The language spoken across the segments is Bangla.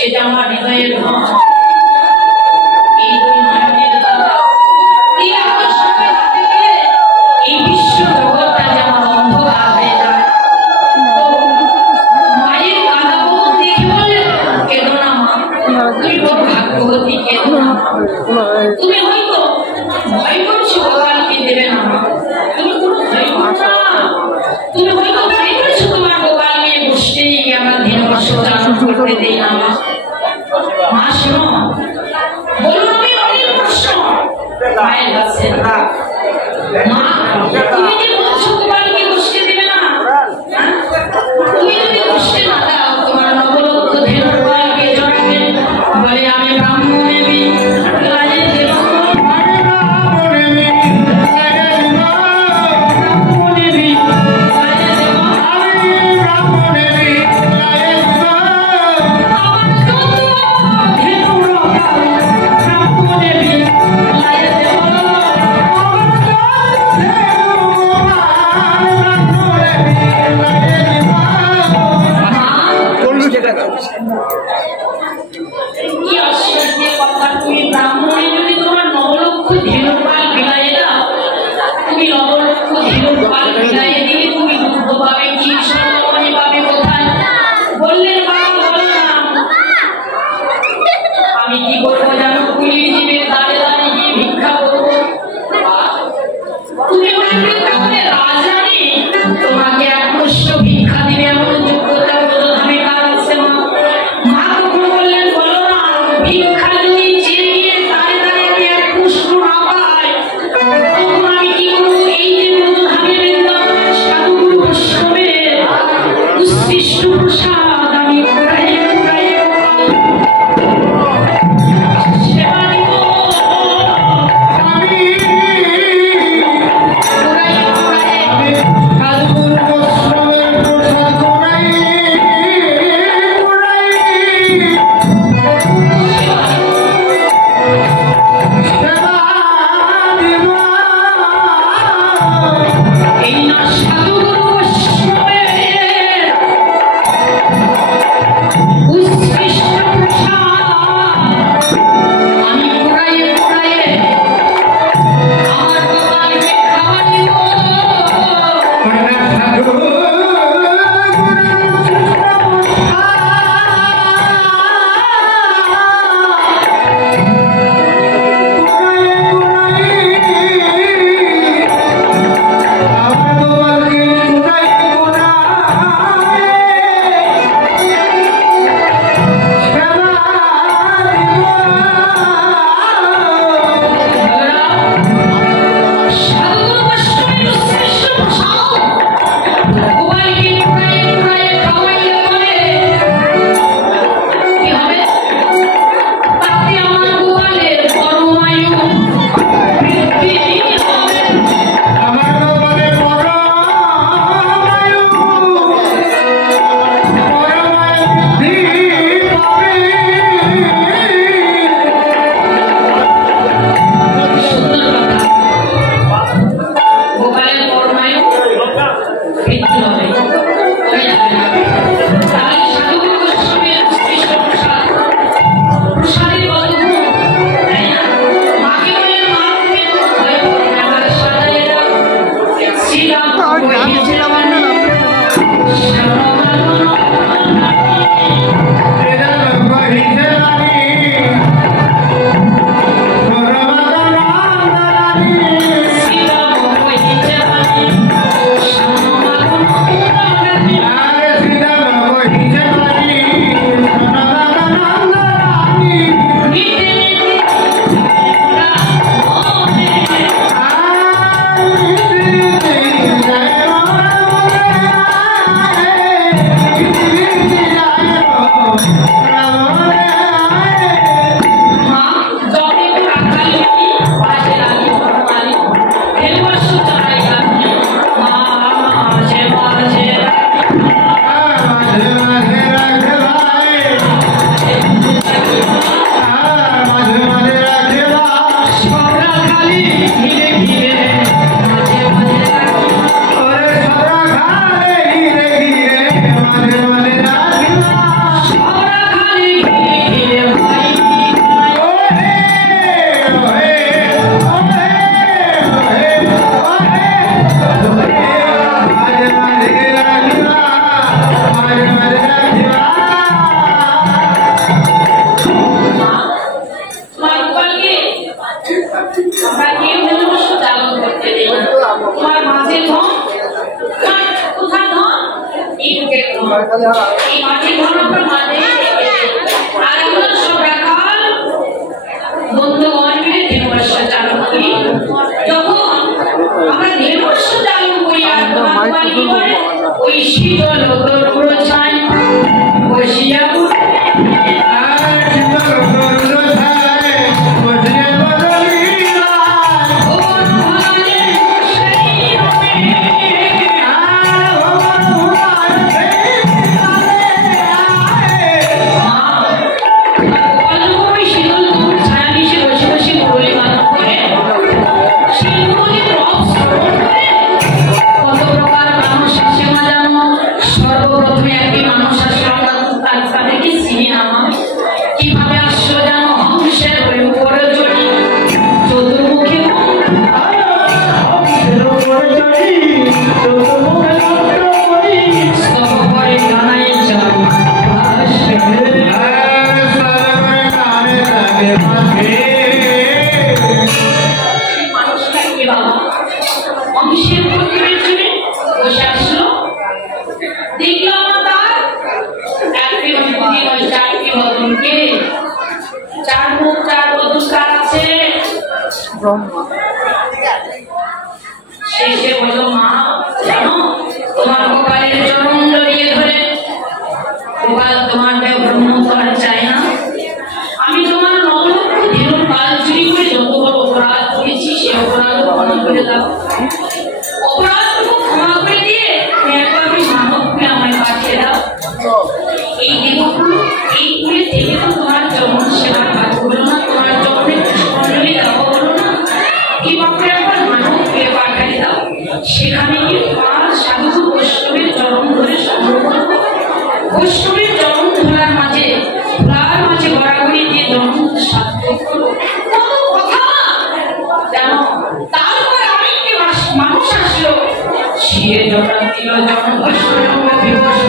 সেটা আমার হৃদয়ের ধন। এই দুই নয়নের দ্বারা এই আকাশ সময় হাতে গেলে এই বিশ্ব জগৎটা যেন অন্ধকার হয়ে যায়। মায়ের কাঁদা মুখ দেখে বললে, কেঁদো না মা, তুমি বড় ভাগ্যবতী, কেঁদো না। তুমি হয়তো ভয় করছো গোপালকে দেবে না মা, তুমি কোনো ভয় করো না। তুমি হয়তো ভয় করছো তোমার গোপালকে বসতেই আমরা দিন বসে করতে দেই না মা। মা শোনো, বলুন আমি অনেক প্রশ্ন মায়ের কাছে। মা, তুমি যে বলছো গোপালকে বসতে দেবে না, তুমি যদি বসতে না দাও তোমার নবলক্ষ ধেনুর গোপালকে জড়াবে বলে আমি ব্রাহ্মণ দেবী লাজে দেব। কি আশ্চর্য কথা, তুমি ব্রাহ্মণে যদি তোমার নবলক্ষ ধেনুপাল বিলাইয়ে দাও, তুমি নবলক্ষ ধেনুপাল বিলাইয়ে দিলে তুমি দুঃখ পাবে কি, স্বর্ণমণি পাবে কোথায়? বললেন বাবা বলো না, আমি কি করবো জানো? কুলির জীবের দাঁড়ে দাঁড়িয়ে গিয়ে ভিক্ষা করবো। তুমি বলবে তাহলে রাজরানী তোমাকে একমুষ্ট ভিক্ষা দিবে এমন যোগ্যতা বোধ কার আছে মা? মা তখন বললেন বলো না, ভিক্ষা যদি চেয়ে গিয়ে দাঁড়ে দাঁড়িয়ে এক পুষ্প না পায় তখন আমি কি করবো? এই যে বোধধামে বৃন্দাবনের সাধুগুরু বৈষ্ণবের উৎসৃষ্ট প্রসাদ আমি কুড়াইয়ে কুড়াইয়ে এই মাটি ঘনকের মাঝে আর আমরা সব রাখাল বন্ধুগণ মিলে দেবর্ষ চালু করি। যখন আমরা দেবর্ষ চালু করি আর তোমার কি করে ওই শীতল পুরো ছাই বসিয়া শেষে বলো মা জানো তোমার গোপালের চরণ জড়িয়ে ধরে গোপাল তোমার ব্রহ্ম করা চাই না। আমি তোমার নবলক্ষ ধীরুর পাল চুরি করে যত বড় অপরাধ করেছি সে অপরাধ ক্ষমা করে দাও। অপরাধটুকু ক্ষমা করে দিয়ে একবার ওই মানবকে আমায় পাঠিয়ে দাও। এই দেবগুলো এই কুলে থেকে তো তোমার চরণ সেবার কাজ হলো না, তোমার চরণে পুষ্পাঞ্জলি দেওয়া হলো না। এই বাপরে একবার মানবকে পাঠিয়ে দাও, সেখানে গিয়ে তোমার সাধু বৈষ্ণবের চরণ ধরে সংগ্রহ করবো। বৈষ্ণবের চরণ ধরার মাঝে তার মাঝে গড়াগড়ি দিয়ে জন্ম সার্থক করবো। কত কথা জানো। তারপরে অনেকটি মানুষ আসলো, সে জবাব দিল জন বৈষ্ণব বিবশ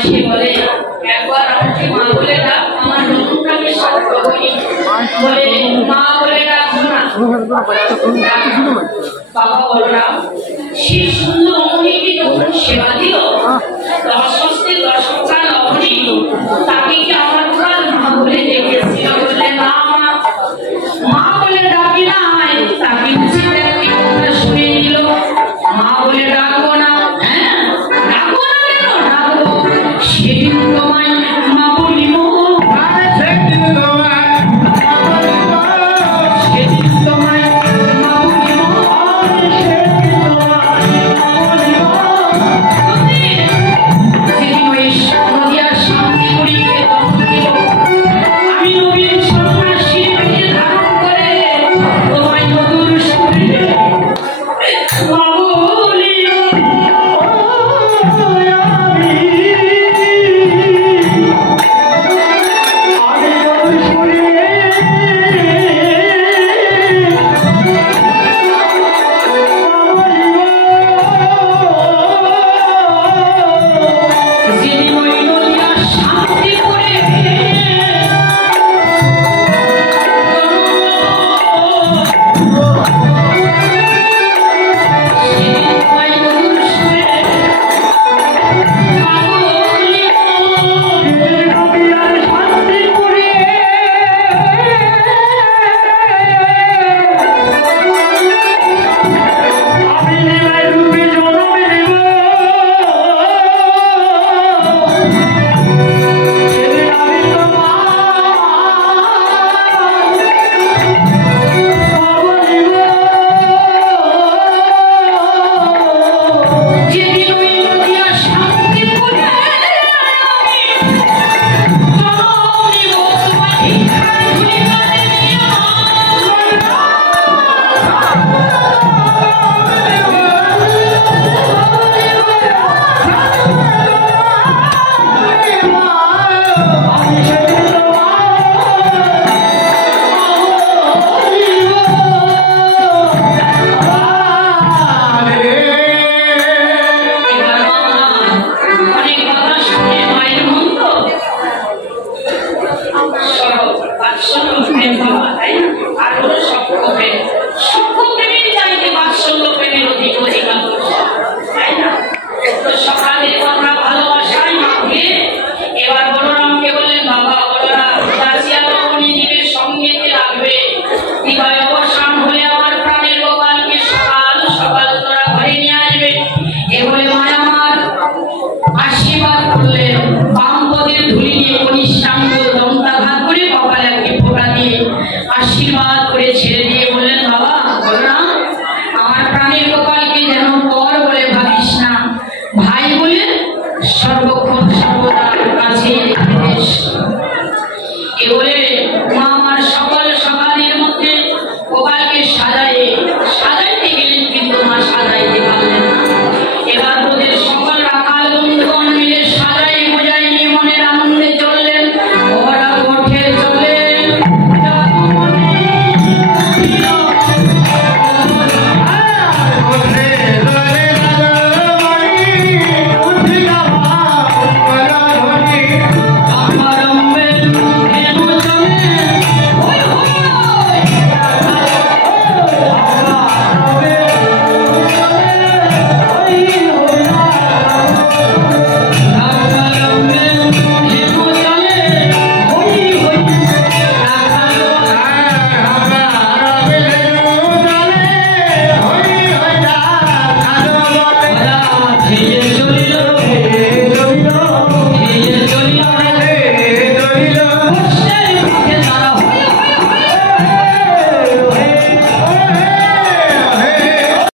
এসে বলে একবার আমাকে মা বলে ডাক, আমার মনটাকে শান্ত করি। বলে মা বলে ডাকবো না। বাবা বলরাম সেই সুন্দর অমনিকে যখন সেবা দিল, দশস্তে দশকাল অমনি তাকে কি আমার কাল মা বলে ডেকেছিল? বলে না মা, মা বলে ডাকি নাই। তাকে উচিত একটি কথা শুনে নিল, মা বলে ডাকবো না। হ্যাঁ ডাকবো না, কেন ডাকবো? সেদিন তোমায় মা বলিব, সেদিন তোমায় মা বলিব, সেদিন ওই নদিয়ার শান্তি করিতে আমি নবীন সন্ন্যাসী পেটে ধারণ করে তোমায় মধুর সুরে মা বলিব। সেদিন ওই নদিয়ার শান্তি করে সেদিন তোমায় মধুর সুরে মা বলিব। নদিয়ার শান্তি করে আমি নিবাই রূপে জন্ম নেব। যেদিন ওই নদিয়ার শান্তি করে জন্ম নেব, তোমায় ভিক্ষায় ধুলি কাঁধে নিয়ে এবার বাবা অনেক কথা শুনে মায়ের মন তো সরল বাৎসল্য প্রেম বাবা, তাই না? আর হলো সূক্ষ্ম প্রেম। সূক্ষ্ম প্রেমের চাইতে বাৎসল্য প্রেমের অধিক অধিকার, তাই না? তো সকালে আমরা ভালোবাসায় মাকে এবার বলরামকে বললেন, বাবা বলরাম চাচিয়া তখনই নিবে সঙ্গেতে রাখবে, বিবাহ অবসান হলে আমার প্রাণের গোপালকে সকাল সকাল তোরা ঘরে নিয়ে আসবে। এ বলে মায়া আমার আশীর্বাদ করলেন, বাম পদের ধুলি নিয়ে কনিষ্ঠাঙ্গ দন্তাঘাত করে কপালে একটি ফোঁটা দিয়ে আশীর্বাদ করে ছেড়ে দিয়ে বললেন, বাবা বলরাম আমার প্রাণের গোপালকে যেন পর বলে ভাবিস না, ভাই বলে সর্বক্ষণ সর্বদার কাছে রেখে দিস। এ বলে